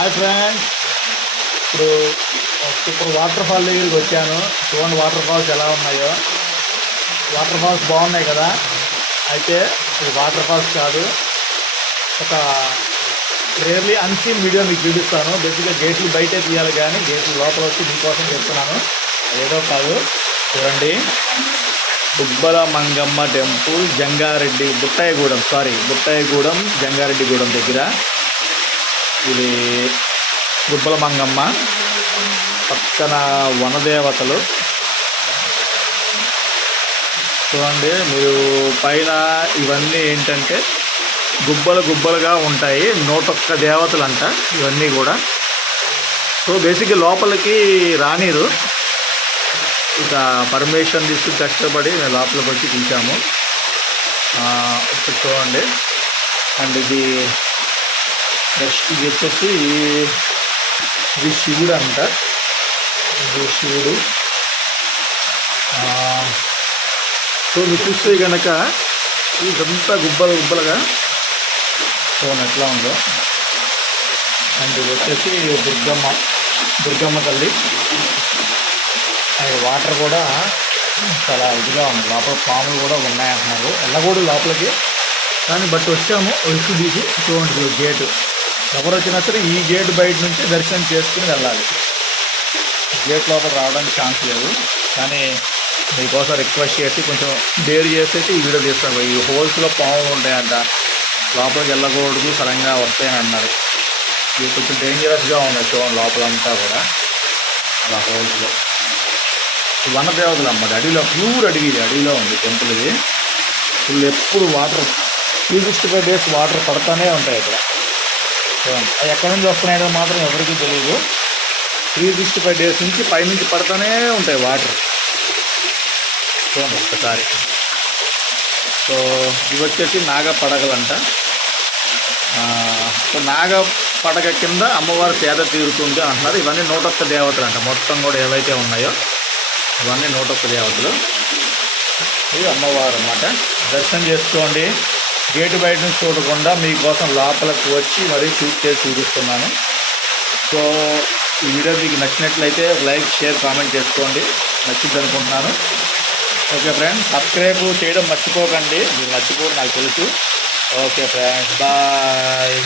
Hi friends, ఇప్పుడు super water fall దగ్గరికి వచ్చాను. చూడండి వాటర్ ఫాల్స్ ఎలా ఉన్నాయో. వాటర్ ఫాల్స్ బాగున్నాయి కదా. అయితే ఇది వాటర్ ఫాల్స్ కాదు, ఒక రేర్లీ అన్సీన్ వీడియో మీకు చూపిస్తాను. బేసిక్గా గేట్లు బయటే తీయాలి కానీ గేట్లు లోపల వచ్చి మీకోసం చెప్తున్నాను. అదేదో కాదు, చూడండి. గుబ్బల మంగమ్మ టెంపుల్, బుట్టాయిగూడెం జంగారెడ్డిగూడెం దగ్గర. ఇది గుబ్బల మంగమ్మ, పక్కన వనదేవతలు. చూడండి మీరు పైన ఇవన్నీ ఏంటంటే గుబ్బలుగా ఉంటాయి. 101 దేవతలు అంట ఇవన్నీ కూడా. సో బేసిక్గా లోపలికి రానిరు, ఇక పర్మిషన్ తీసుకుని కష్టపడి మేము లోపలికి వచ్చి తీసాము. చూడండి. అండ్ ఇది నెక్స్ట్ ఇది వచ్చేసి ఇది శివుడు అంట. ఇది శివుడు. సో మీరు చూస్తే కనుక ఇదంతా గుబ్బలుగా చూడండి ఎట్లా ఉందో. అండ్ ఇది వచ్చేసి దుర్గమ్మ తల్లి. అండ్ వాటర్ కూడా చాలా ఇదిగా ఉంది. లోపల పాములు కూడా ఉన్నాయంటున్నారు. వెళ్ళకూడదు లోపలికి, కానీ బట్ వచ్చాము. వచ్చి తీసి చూడండి గేటు. ఎవరు వచ్చినా సరే ఈ గేటు బయట నుంచి దర్శనం చేసుకుని వెళ్ళాలి. గేట్ లోపల రావడానికి ఛాన్స్ లేదు. కానీ మీకోసం రిక్వెస్ట్ చేసి కొంచెం డేర్ చేసేసి ఈ వీడియో తీస్తాను. ఈ హోల్స్లో పాములు ఉంటాయంట, లోపలికి వెళ్ళకూడదు, సడన్గా వస్తాయని అన్నారు. ఇవి కొంచెం డేంజరస్గా ఉన్నాయి. చూడండి లోపలంతా కూడా అలా హోల్స్లో. వనదేవతలు అన్నమాట. అడవిలో ప్యూర్ అడవిలో ఉంది టెంపుల్. ఇది ఫుల్ ఎప్పుడు వాటర్ 365 days వాటర్ పడుతూనే ఉంటాయి ఇక్కడ. చూడండి అవి ఎక్కడి నుంచి వస్తున్నాయో మాత్రం ఎవరికీ తెలియదు. 365 days నుంచి పైనుంచి పడుతూనే ఉంటాయి వాటర్. చూడండి ఒక్కసారి. సో ఇవి వచ్చేసి నాగ పడగలంట. సో నాగ పడగ కింద అమ్మవారి సేద తీరుతుంది అంటున్నారు. ఇవన్నీ 101 దేవతలు అంట. మొత్తం కూడా ఏవైతే ఉన్నాయో ఇవన్నీ 101 దేవతలు. ఇది అమ్మవారు అన్నమాట. దర్శనం చేసుకోండి. గేటు బయట నుంచి చూడకుండా మీకోసం లోపలికి వచ్చి మరీ షూట్ చేసి చూపిస్తున్నాను. సో ఈ వీడియో మీకు నచ్చినట్లయితే లైక్, షేర్, కామెంట్ చేసుకోండి. నచ్చింది అనుకుంటున్నాను. ఓకే ఫ్రెండ్స్, సబ్స్క్రైబ్ చేయడం మర్చిపోకండి. మీరు మర్చిపోరు నాకు తెలుసు. Okay friends, bye.